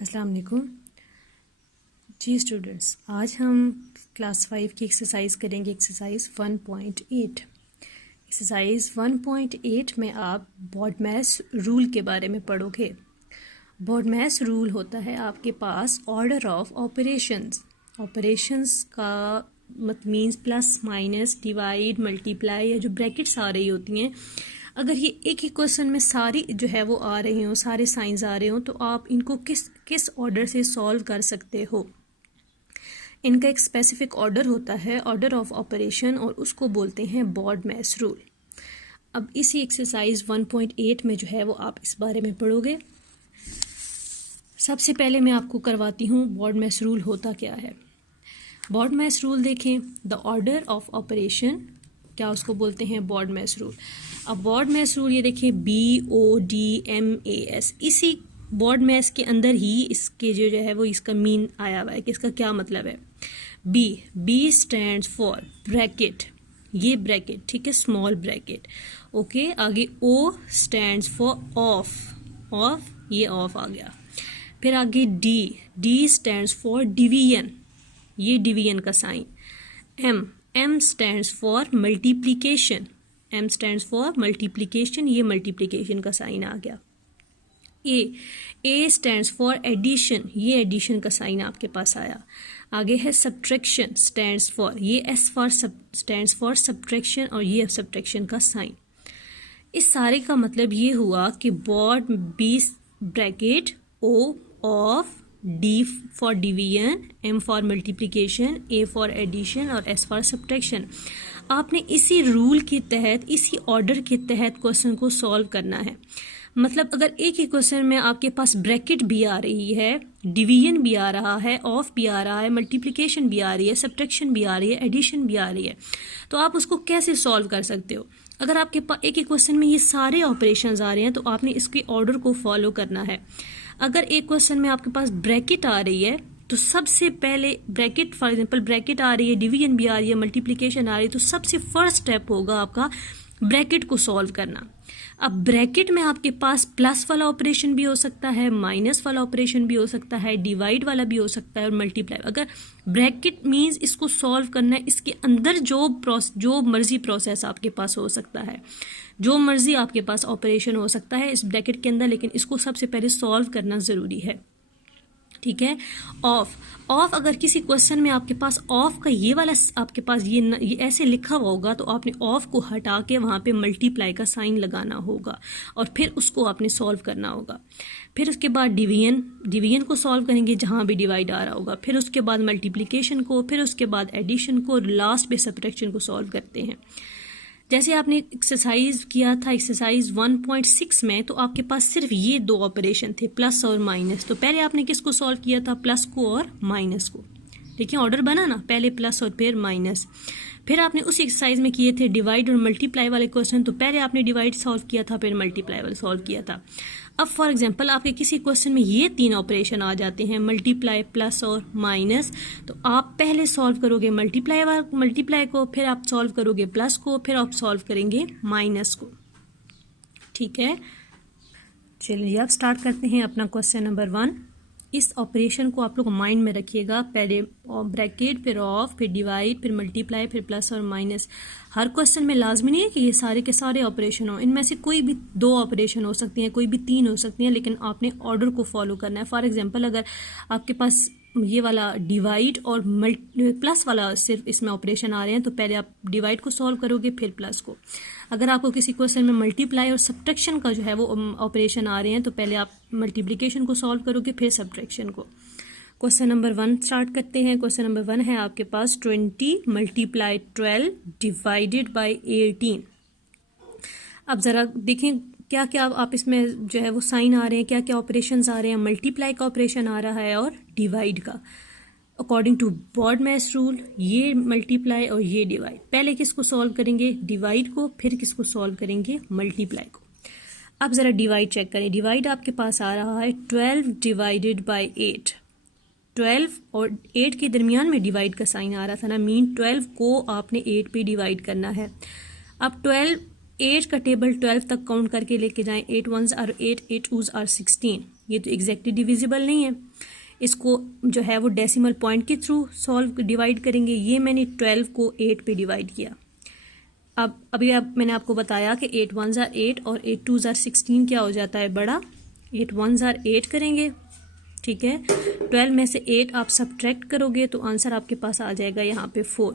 अस्सलाम वालेकुम जी स्टूडेंट्स, आज हम क्लास 5 की एक्सरसाइज करेंगे। एक्सरसाइज 1.8। एक्सरसाइज 1.8 में आप बॉडमैस रूल के बारे में पढ़ोगे। बॉडमैस रूल होता है आपके पास ऑर्डर ऑफ ऑपरेशंस। ऑपरेशंस का means plus minus divide multiply या जो ब्रैकेट्स आ रही होती हैं, अगर ये एक ही क्वेश्चन में सारी जो है वो आ रही हो, सारे साइंस आ रहे हो, तो आप इनको किस किस ऑर्डर से सॉल्व कर सकते हो। इनका एक स्पेसिफिक ऑर्डर होता है, ऑर्डर ऑफ ऑपरेशन, और उसको बोलते हैं बॉडमैस रूल। अब इसी एक्सरसाइज 1.8 में जो है वो आप इस बारे में पढ़ोगे। सबसे पहले मैं आपको करवाती हूँ बॉडमैस रूल होता क्या है। बॉडमैस रूल देखें, द ऑर्डर ऑफ ऑपरेशन, क्या उसको बोलते हैं बॉडमैस रूल। अब बॉडमैस रूल ये देखिए BODMAS, इसी बॉडमैस के अंदर ही इसके जो है वो इसका मीन आया हुआ है कि इसका क्या मतलब है। बी स्टैंड्स फॉर ब्रैकेट, ये ब्रैकेट ठीक है, स्मॉल ब्रैकेट, ओके। आगे O stands for of, of ये ऑफ आ गया। फिर आगे डी स्टैंड्स फॉर डिवीजन, ये डिवीजन का sign. M stands for multiplication, M stands for multiplication, ये मल्टीप्लिकेशन का साइन आ गया। A स्टैंड्स फॉर एडिशन, ये एडिशन का साइन आपके पास आया। आगे है सब्ट्रैक्शन, स्टैंड्स फॉर, ये S for stands for subtraction, और ये सब्ट्रैक्शन का साइन। इस सारे का मतलब ये हुआ कि BOD B bracket O of, D for division, M for multiplication, A for addition और S फॉर सब्ट्रैक्शन। आपने इसी रूल के तहत, इसी ऑर्डर के तहत क्वेश्चन को सॉल्व करना है। मतलब अगर एक ही क्वेश्चन में आपके पास ब्रैकेट भी आ रही है, डिवीजन भी आ रहा है, ऑफ भी आ रहा है, मल्टीप्लिकेशन भी आ रही है, सब्ट्रैक्शन भी आ रही है, एडिशन भी आ रही है, तो आप उसको कैसे सॉल्व कर सकते हो। अगर आपके पास एक ही क्वेश्चन में ये सारे ऑपरेशंस आ रहे हैं तो आपने इसके ऑर्डर को फॉलो करना है। अगर एक क्वेश्चन में आपके पास ब्रैकेट आ रही है तो सबसे पहले ब्रैकेट, फॉर एग्जांपल ब्रैकेट आ रही है, डिवीजन भी आ रही है, मल्टीप्लिकेशन आ रही है, तो सबसे फर्स्ट स्टेप होगा आपका ब्रैकेट को सॉल्व करना। अब ब्रैकेट में आपके पास प्लस वाला ऑपरेशन भी हो सकता है, माइनस वाला ऑपरेशन भी हो सकता है, डिवाइड वाला भी हो सकता है, और मल्टीप्लाई। अगर ब्रैकेट मीन्स इसको सॉल्व करना है, इसके अंदर जो मर्जी प्रोसेस आपके पास हो सकता है, जो मर्जी आपके पास ऑपरेशन हो सकता है इस ब्रैकेट के अंदर, लेकिन इसको सबसे पहले सॉल्व करना ज़रूरी है, ठीक है। ऑफ, अगर किसी क्वेश्चन में आपके पास ऑफ का ये वाला आपके पास ये ऐसे लिखा हुआ होगा तो आपने ऑफ को हटा के वहाँ पे मल्टीप्लाई का साइन लगाना होगा और फिर उसको आपने सॉल्व करना होगा। फिर उसके बाद डिवीजन को सॉल्व करेंगे जहाँ भी डिवाइड आ रहा होगा, फिर उसके बाद मल्टीप्लिकेशन को, फिर उसके बाद एडिशन को, लास्ट पे सब्ट्रैक्शन को सॉल्व करते हैं। जैसे आपने एक्सरसाइज किया था एक्सरसाइज 1.6 में, तो आपके पास सिर्फ ये दो ऑपरेशन थे, प्लस और माइनस। तो पहले आपने किसको सॉल्व किया था, प्लस को और माइनस को। देखिए ऑर्डर बना ना, पहले प्लस और फिर माइनस। फिर आपने उस एक्सरसाइज में किए थे डिवाइड और मल्टीप्लाई वाले क्वेश्चन, तो पहले आपने डिवाइड सॉल्व किया था, फिर मल्टीप्लाई वाले सॉल्व किया था। अब फॉर एग्जांपल आपके किसी क्वेश्चन में ये तीन ऑपरेशन आ जाते हैं, मल्टीप्लाई, प्लस और माइनस, तो आप पहले सॉल्व करोगे मल्टीप्लाई को, फिर आप सॉल्व करोगे प्लस को, फिर आप सॉल्व करेंगे माइनस को, ठीक है। चलिए अब स्टार्ट करते हैं अपना क्वेश्चन नंबर 1। इस ऑपरेशन को आप लोग माइंड में रखिएगा, पहले ब्रैकेट, फिर ऑफ, फिर डिवाइड, फिर मल्टीप्लाई, फिर प्लस और माइनस। हर क्वेश्चन में लाजमी नहीं है कि ये सारे के सारे ऑपरेशन हो, इनमें से कोई भी दो ऑपरेशन हो सकती हैं, कोई भी तीन हो सकती हैं, लेकिन आपने ऑर्डर को फॉलो करना है। फॉर एग्जांपल अगर आपके पास ये वाला डिवाइड और प्लस वाला सिर्फ इसमें ऑपरेशन आ रहे हैं, तो पहले आप डिवाइड को सॉल्व करोगे, फिर प्लस को। अगर आपको किसी क्वेश्चन में मल्टीप्लाई और सब्ट्रैक्शन का जो है वो ऑपरेशन आ रहे हैं, तो पहले आप मल्टीप्लिकेशन को सॉल्व करोगे, फिर सब्ट्रैक्शन को। क्वेश्चन नंबर 1 स्टार्ट करते हैं। क्वेश्चन नंबर 1 है आपके पास 20 मल्टीप्लाई 12 डिवाइडेड बाई 18। अब ज़रा देखें क्या क्या आप इसमें जो है वो साइन आ रहे हैं, क्या क्या ऑपरेशंस आ रहे हैं। मल्टीप्लाई का ऑपरेशन आ रहा है और डिवाइड का। अकॉर्डिंग टू बॉडमैस रूल ये मल्टीप्लाई और ये डिवाइड। पहले किसको सॉल्व करेंगे, डिवाइड को, फिर किसको सॉल्व करेंगे, मल्टीप्लाई को। अब ज़रा डिवाइड चेक करें। डिवाइड आपके पास आ रहा है 12 डिवाइडेड बाई 8। 12 और 8 के दरमियान में डिवाइड का साइन आ रहा था ना, मीन 12 को आपने 8 पे डिवाइड करना है। अब 8 का टेबल 12 तक काउंट करके लेके जाएं। 8 1s आर 8, 8 2s आर 16। ये तो एग्जैक्टली डिविजिबल नहीं है, इसको जो है वो डेसिमल पॉइंट के थ्रू सॉल्व डिवाइड करेंगे। ये मैंने 12 को 8 पे डिवाइड किया। अब अभी मैंने आपको बताया कि 8 1 ज़ार 8 और 8 2 ज़ार 16 क्या हो जाता है बड़ा, 8 1 ज़ार 8 करेंगे, ठीक है। 12 में से 8 आप सब्ट्रैक्ट करोगे तो आंसर आपके पास आ जाएगा यहाँ पे 4,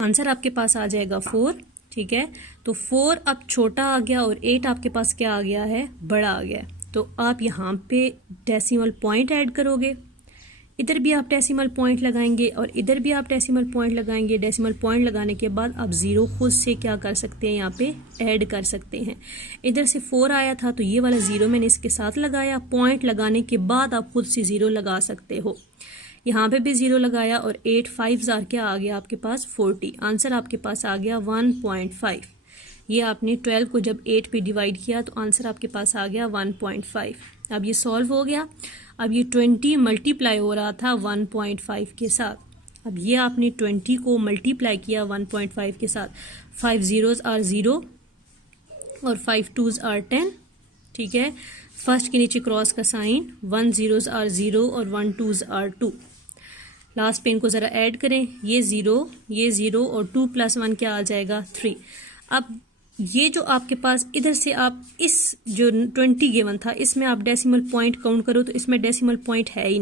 आंसर आपके पास आ जाएगा 4, ठीक है। तो 4 अब छोटा आ गया और 8 आपके पास क्या आ गया है, बड़ा आ गया है। तो आप यहाँ पे डेसिमल पॉइंट ऐड करोगे, इधर भी आप डेसिमल पॉइंट लगाएंगे और इधर भी आप डेसिमल पॉइंट लगाएंगे। डेसिमल पॉइंट लगाने के बाद आप ज़ीरो खुद से क्या कर सकते हैं, यहाँ पे ऐड कर सकते हैं। इधर से 4 आया था तो ये वाला ज़ीरो मैंने इसके साथ लगाया, पॉइंट लगाने के बाद आप खुद से ज़ीरो लगा सकते हो। यहाँ पे भी ज़ीरो लगाया और 8 5 ज़ार क्या आ गया आपके पास 40, आंसर आपके पास आ गया 1.5। ये आपने 12 को जब 8 पे डिवाइड किया तो आंसर आपके पास आ गया 1.5। अब ये सॉल्व हो गया। अब ये 20 मल्टीप्लाई हो रहा था 1.5 के साथ। अब ये आपने 20 को मल्टीप्लाई किया 1.5 के साथ। 5 zeros आर 0 और 5 2s आर 10, ठीक है। फर्स्ट के नीचे क्रॉस का साइन, 1 zeros आर 0 और 1 2s आर 2। लास्ट पे इनको ज़रा ऐड करें, ये 0 और 2 + 1 क्या आ जाएगा 3। अब ये जो आपके पास इधर से आप इस जो 20 गिवन था इसमें आप डेसिमल पॉइंट काउंट करो तो इसमें डेसिमल पॉइंट है ही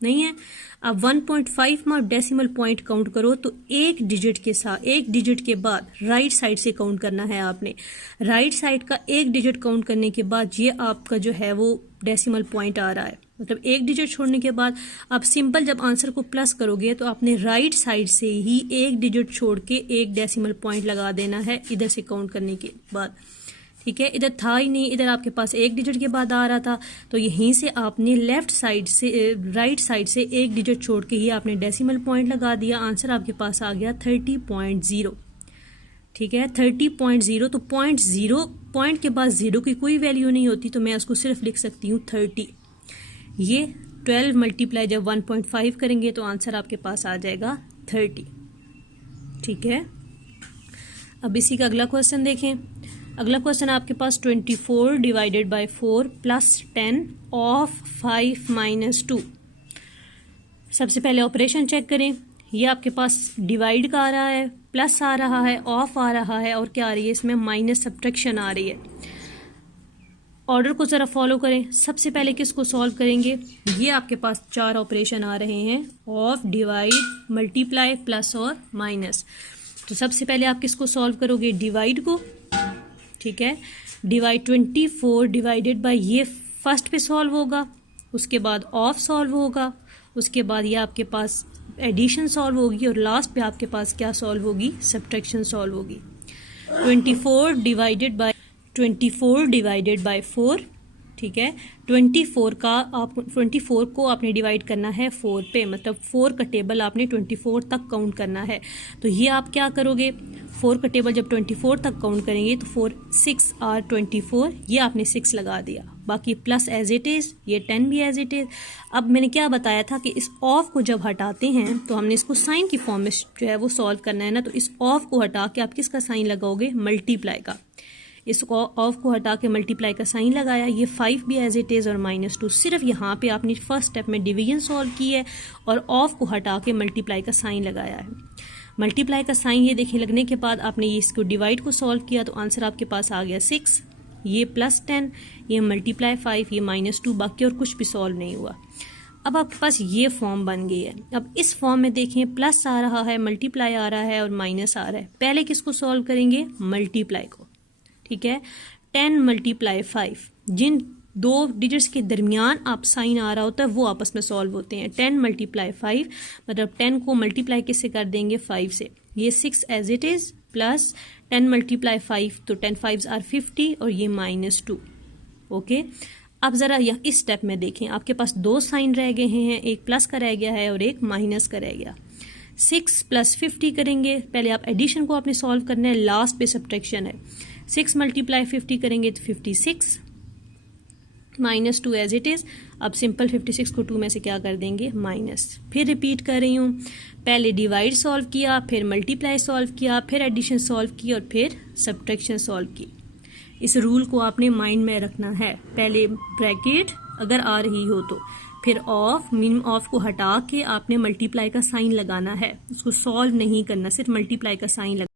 नहीं है। अब 1.5 में आप डेसिमल पॉइंट काउंट करो तो एक डिजिट के साथ, एक डिजिट के बाद राइट साइड से काउंट करना है आपने। राइट साइड का एक डिजिट काउंट करने के बाद ये आपका जो है वो डेसिमल पॉइंट आ रहा है। मतलब एक डिजिट छोड़ने के बाद आप सिंपल जब आंसर को प्लस करोगे तो आपने राइट साइड से ही एक डिजिट छोड़ के एक डेसिमल पॉइंट लगा देना है इधर से काउंट करने के बाद, ठीक है। इधर था ही नहीं, इधर आपके पास एक डिजिट के बाद आ रहा था तो यहीं से आपने लेफ्ट साइड से राइट साइड से एक डिजिट छोड़ के ही आपने डेसिमल पॉइंट लगा दिया। आंसर आपके पास आ गया 30.0, ठीक है। 30.0 तो पॉइंट के बाद ज़ीरो की कोई वैल्यू नहीं होती तो मैं उसको सिर्फ लिख सकती हूँ 30। ये 12 मल्टीप्लाई जब 1.5 करेंगे तो आंसर आपके पास आ जाएगा 30, ठीक है। अब इसी का अगला क्वेश्चन देखें। अगला क्वेश्चन आपके पास 24 डिवाइडेड बाय 4 + 10 ऑफ 5 - 2। सबसे पहले ऑपरेशन चेक करें। ये आपके पास डिवाइड का आ रहा है, प्लस आ रहा है, ऑफ आ रहा है और क्या आ रही है इसमें माइनस सब्ट्रैक्शन आ रही है। ऑर्डर को ज़रा फॉलो करें। सबसे पहले किसको सॉल्व करेंगे, ये आपके पास 4 ऑपरेशन आ रहे हैं, ऑफ, डिवाइड, मल्टीप्लाई, प्लस और माइनस। तो सबसे पहले आप किसको सॉल्व करोगे, डिवाइड को, ठीक है। डिवाइड 24 डिवाइडेड बाय ये फर्स्ट पे सॉल्व होगा, उसके बाद ऑफ सॉल्व होगा, उसके बाद ये आपके पास एडिशन सॉल्व होगी और लास्ट पे आपके पास क्या सॉल्व होगी, सब्ट्रैक्शन सॉल्व होगी। 24 डिवाइडेड बाय 4, ठीक है। 24 को आपने डिवाइड करना है 4 पे, मतलब 4 का टेबल आपने 24 तक काउंट करना है। तो ये आप क्या करोगे, 4 का टेबल जब 24 तक काउंट करेंगे तो 4 6 आर 24, ये आपने 6 लगा दिया, बाकी प्लस एज इट इज़, ये 10 भी एज इट इज़। अब मैंने क्या बताया था कि इस ऑफ को जब हटाते हैं तो हमने इसको साइन की फॉर्म में जो है वो सॉल्व करना है ना, तो इस ऑफ को हटा के आप किसका साइन लगाओगे, मल्टीप्लाई का। इस ऑफ को हटा के मल्टीप्लाई का साइन लगाया, ये 5 भी एज इट इज़ और -2। सिर्फ यहाँ पे आपने फर्स्ट स्टेप में डिवीजन सॉल्व की है और ऑफ को हटा के मल्टीप्लाई का साइन लगाया है। मल्टीप्लाई का साइन ये देखिए लगने के बाद आपने ये इसको डिवाइड को सॉल्व किया तो आंसर आपके पास आ गया 6, ये +10, ये मल्टीप्लाई 5, ये -2, बाकी और कुछ भी सॉल्व नहीं हुआ। अब आपके पास ये फॉर्म बन गई है। अब इस फॉर्म में देखें प्लस आ रहा है, मल्टीप्लाई आ रहा है और माइनस आ रहा है। पहले किसको सॉल्व करेंगे, मल्टीप्लाई को, ठीक है। 10 × 5, जिन दो डिजिट्स के दरमियान आप साइन आ रहा होता है वो आपस में सॉल्व होते हैं। 10 × 5 मतलब 10 को मल्टीप्लाई किससे कर देंगे, 5 से। ये 6 एज इट इज़ प्लस 10 × 5 तो 10 5s आर 50 और ये -2, ओके। अब ज़रा यह इस स्टेप में देखें, आपके पास 2 साइन रह गए हैं, एक प्लस का रह गया है और एक माइनस का रह गया। 6 + 50 करेंगे, पहले आप एडिशन को आपने सॉल्व करना है, लास्ट पे सब्ट्रैक्शन है। 6 × 50 करेंगे तो 56, -2 एज इट इज़। अब सिंपल 56 को 2 में से क्या कर देंगे, माइनस। फिर रिपीट कर रही हूँ, पहले डिवाइड सॉल्व किया, फिर मल्टीप्लाई सॉल्व किया, फिर एडिशन सॉल्व की और फिर सब्ट्रैक्शन सॉल्व की। इस रूल को आपने माइंड में रखना है। पहले ब्रैकेट अगर आ रही हो तो, फिर ऑफ, मिनिमम ऑफ को हटा के आपने मल्टीप्लाई का साइन लगाना है, उसको सॉल्व नहीं करना, सिर्फ मल्टीप्लाई का साइन लगा।